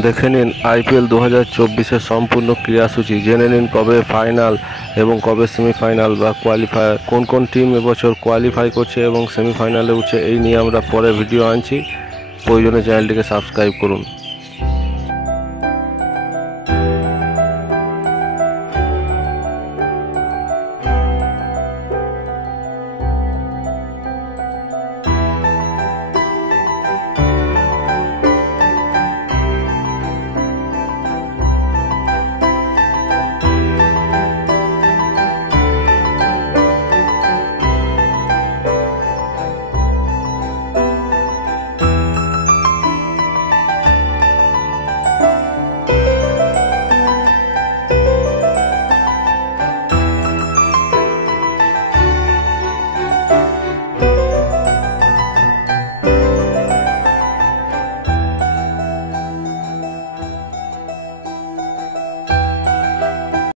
দেখে নিন আইপিএল 2024-এর সম্পূর্ণ ক্রীড়াসূচি। জেনে নিন কবে ফাইনাল এবং কবে সেমিফাইনাল বা কোয়ালিফায়ার, কোন কোন টিম এবছর কোয়ালিফাই করছে এবং সেমিফাইনালে উঠছে, এই নিয়ে আমরা পরে ভিডিও আনছি। প্রয়োজনে চ্যানেলটিকে সাবস্ক্রাইব করুন।